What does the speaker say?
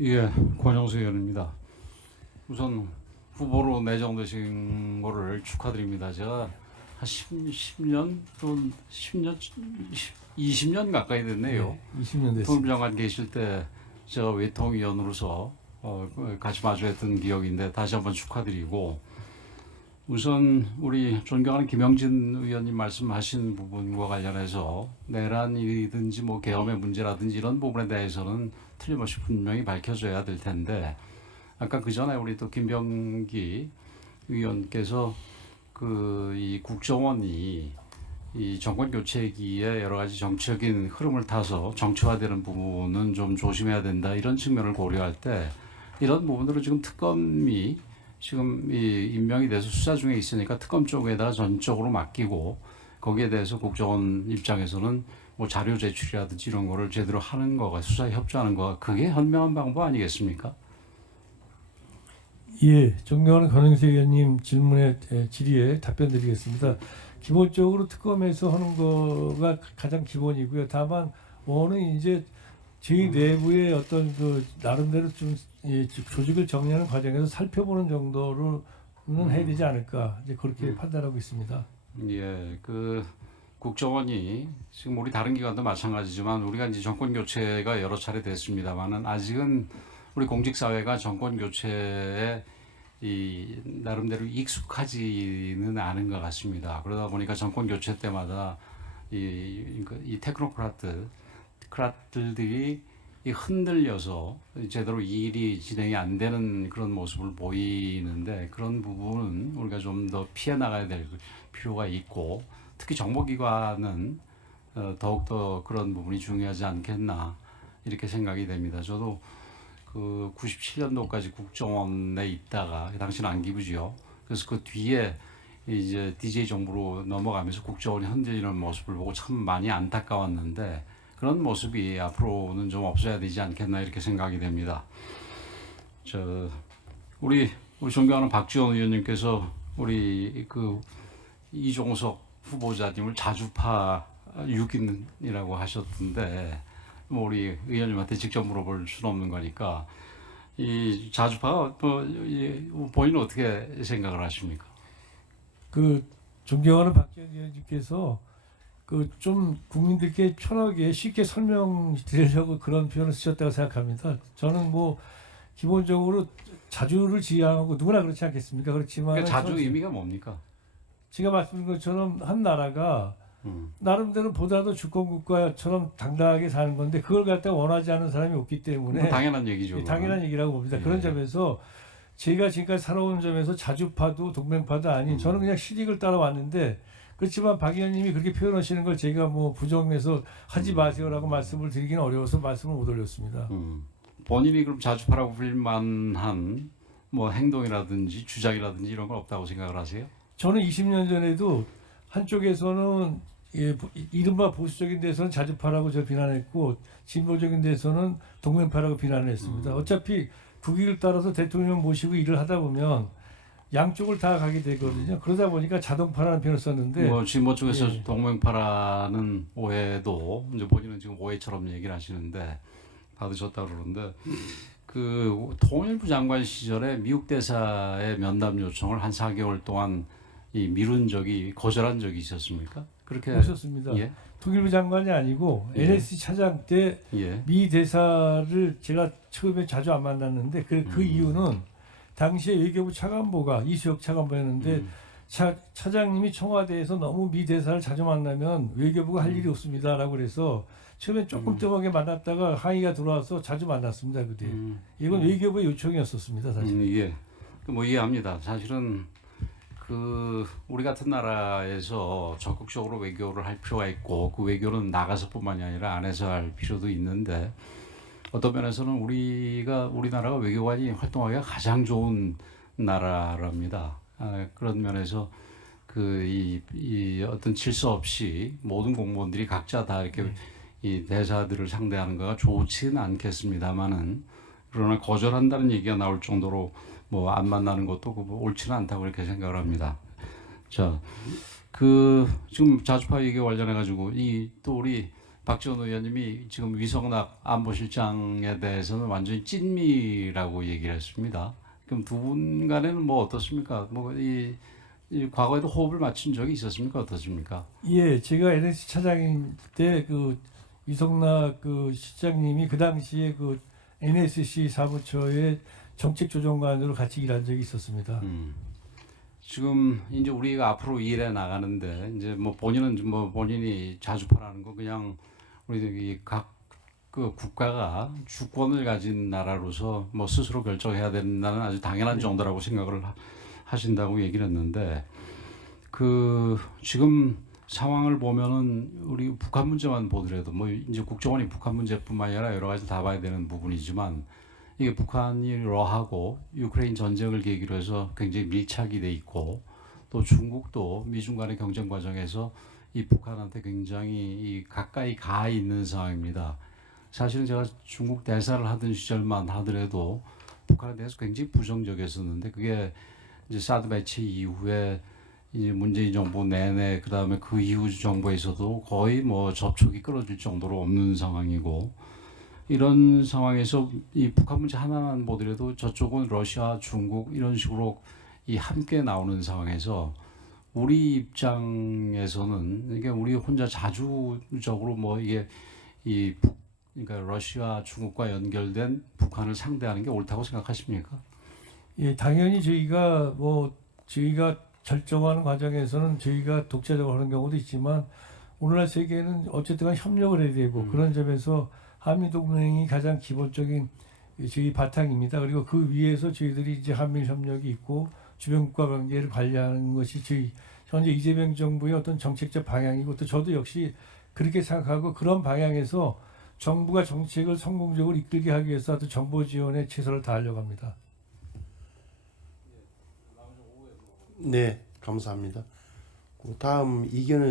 예, 권영수 의원입니다. 우선 후보로 내정되신 거를 축하드립니다. 제가 한 10년 또는 10년, 20년 가까이 됐네요. 20년 됐습니다. 통일부 장관 계실 때 제가 외통위원으로서 같이 마주했던 기억인데 다시 한번 축하드리고, 우선 우리 존경하는 김영진 의원님 말씀하신 부분과 관련해서 내란이든지 뭐 계엄의 문제라든지 이런 부분에 대해서는 틀림없이 분명히 밝혀져야 될 텐데, 아까 그 전에 우리 또 김병기 의원께서 그 이 국정원이 이 정권 교체기에 여러 가지 정치적인 흐름을 타서 정치화되는 부분은 좀 조심해야 된다, 이런 측면을 고려할 때 이런 부분들은 지금 특검이 지금 이 임명이 돼서 수사 중에 있으니까 특검 쪽에다가 전적으로 맡기고, 거기에 대해서 국정원 입장에서는 뭐 자료 제출이라든지 이런 거를 제대로 하는 거가, 수사에 협조하는 거가 그게 현명한 방법 아니겠습니까? 예, 존경하는 권영세 의원님 질의에 답변드리겠습니다. 기본적으로 특검에서 하는 거가 가장 기본이고요. 다만 오는 이제 저희 내부의 어떤 그 나름대로 좀 조직을 정리하는 과정에서 살펴보는 정도로는 해야 되지 않을까, 이제 그렇게 판단하고 있습니다. 예, 그 국정원이 지금 우리 다른 기관도 마찬가지지만 우리가 이제 정권 교체가 여러 차례 됐습니다만은 아직은 우리 공직 사회가 정권 교체에 이 나름대로 익숙하지는 않은 것 같습니다. 그러다 보니까 정권 교체 때마다 이 테크노크라트들이 이 흔들려서 제대로 일이 진행이 안 되는 그런 모습을 보이는데, 그런 부분은 우리가 좀 더 피해 나가야 될 필요가 있고, 특히 정보기관은 더욱더 그런 부분이 중요하지 않겠나, 이렇게 생각이 됩니다. 저도 그 97년도까지 국정원에 있다가, 그 당시는 안기부지요. 그래서 그 뒤에 이제 DJ 정부로 넘어가면서 국정원이 흔들리는 모습을 보고 참 많이 안타까웠는데, 그런 모습이 앞으로는 좀 없어야 되지 않겠나, 이렇게 생각이 됩니다. 우리 존경하는 박지원 의원님께서 우리 그 이종석 후보자님을 자주파 6인이라고 하셨던데, 뭐 우리 의원님한테 직접 물어볼 수는 없는 거니까 이 자주파가 본인은 어떻게 생각을 하십니까? 그 존경하는 박지원 의원님께서 그 좀 국민들께 편하게 쉽게 설명드리려고 그런 표현을 쓰셨다고 생각합니다. 저는 뭐 기본적으로 자주를 지향하고 누구나 그렇지 않겠습니까? 그렇지만 그러니까 자주 의미가 뭡니까? 제가 말씀드린 것처럼 한 나라가 나름대로 보다도 주권 국가처럼 당당하게 사는 건데, 그걸 갖다 원하지 않는 사람이 없기 때문에 뭐 당연한 얘기죠. 당연한 얘기라고 봅니다. 그런 점에서 제가 지금까지 살아온 점에서 자주파도 동맹파도 아닌, 저는 그냥 실익을 따라왔는데, 그렇지만 박 의원님이 그렇게 표현하시는 걸 제가 뭐 부정해서 하지 마세요라고 말씀을 드리기는 어려워서 말씀을 못 올렸습니다. 본인이 그럼 자주파라고 불릴 만한 뭐 행동이라든지 주장이라든지 이런 건 없다고 생각을 하세요? 저는 20년 전에도 한쪽에서는 이른바 보수적인 데서는 자주파라고 저 비난했고, 진보적인 데서는 동맹파라고 비난을 했습니다. 어차피 국익을 따라서 대통령 모시고 일을 하다 보면 양쪽을 다 가게 되거든요. 그러다 보니까 자동파라는 표현을 썼는데, 뭐 진보 쪽에서 동맹파라는 오해도 이제 본인은 지금 오해처럼 얘기를 하시는데 받으셨다 그러는데, 그 통일부 장관 시절에 미국 대사의 면담 요청을 한 4개월 동안 미룬 적이, 거절한 적이 있었습니까? 그렇게 있었습니다. 예? 통일부 장관이 아니고 예. NSC 차장 때 예. 미 대사를 제가 처음에 자주 안 만났는데, 그 이유는 당시에 외교부 차관보가 이수혁 차관보였는데, 차장님이 청와대에서 너무 미 대사를 자주 만나면 외교부가 할 일이 없습니다라고 그래서 처음에 조금 뜸하게 만났다가 항의가 들어와서 자주 만났습니다. 그때 이건 외교부의 요청이었었습니다, 사실. 예. 뭐 이해합니다. 사실은 그 우리 같은 나라에서 적극적으로 외교를 할 필요가 있고, 그 외교는 나가서뿐만이 아니라 안에서 할 필요도 있는데, 어떤 면에서는 우리나라가 외교관이 활동하기가 가장 좋은 나라랍니다. 그런 면에서 이 어떤 질서 없이 모든 공무원들이 각자 다 이렇게 이 대사들을 상대하는 거가 좋지는 않겠습니다만은, 그러나 거절한다는 얘기가 나올 정도로 뭐 안 만나는 것도 옳지는 않다고 그렇게 생각을 합니다. 자, 지금 자주파 얘기 관련해 가지고 또 우리 박지원 의원님이 지금 위성락 안보실장에 대해서는 완전히 찐미라고 얘기를 했습니다. 그럼 두 분 간에는 뭐 어떻습니까? 이 과거에도 호흡을 맞춘 적이 있었습니까? 어떻습니까? 예, 제가 NSC 차장인 때 그 이성락 그 실장님이 그 당시에 그 NSC 사무처의 정책조정관으로 같이 일한 적이 있었습니다. 지금 이제 우리가 앞으로 일해 나가는데 이제 뭐 본인은 뭐 본인이 자주파라는 거 그냥 우리 각 그 국가가 주권을 가진 나라로서 뭐 스스로 결정해야 된다는 아주 당연한 정도라고 생각을 하신다고 얘기를 했는데 그 지금 상황을 보면은 우리 북한 문제만 보더라도 뭐 이제 국정원이 북한 문제뿐만 아니라 여러 가지 다 봐야 되는 부분이지만 이게 북한이 러하고 유크레인 전쟁을 계기로 해서 굉장히 밀착이 돼 있고 또 중국도 미중 간의 경쟁 과정에서 이 북한한테 굉장히 이 가까이 가 있는 상황입니다. 사실은 제가 중국 대사를 하던 시절만 하더라도 북한에 대해서 굉장히 부정적이었었는데 그게 이제 사드 배치 이후에 이제 문재인 정부 내내 그 다음에 그 이후 정부에서도 거의 뭐 접촉이 끊어질 정도로 없는 상황이고 이런 상황에서 이 북한 문제 하나만 보더라도 저쪽은 러시아, 중국 이런 식으로 이 함께 나오는 상황에서 우리 입장에서는 이게 우리 혼자 자주적으로 뭐 이게 그러니까 러시아, 중국과 연결된 북한을 상대하는 게 옳다고 생각하십니까? 예, 당연히 저희가 결정하는 과정에서는 저희가 독자적으로 하는 경우도 있지만 오늘날 세계는 어쨌든 간 협력을 해야 되고 그런 점에서 한미동맹이 가장 기본적인 저희 바탕입니다. 그리고 그 위에서 저희들이 이제 한미일 협력이 있고 주변국가 관계를 관리하는 것이 저희 현재 이재명 정부의 어떤 정책적 방향이고 또 저도 역시 그렇게 생각하고 그런 방향에서 정부가 정책을 성공적으로 이끌게 하기 위해서 또 정보 지원에 최선을 다하려고 합니다. 네, 감사합니다. 그 다음 이견을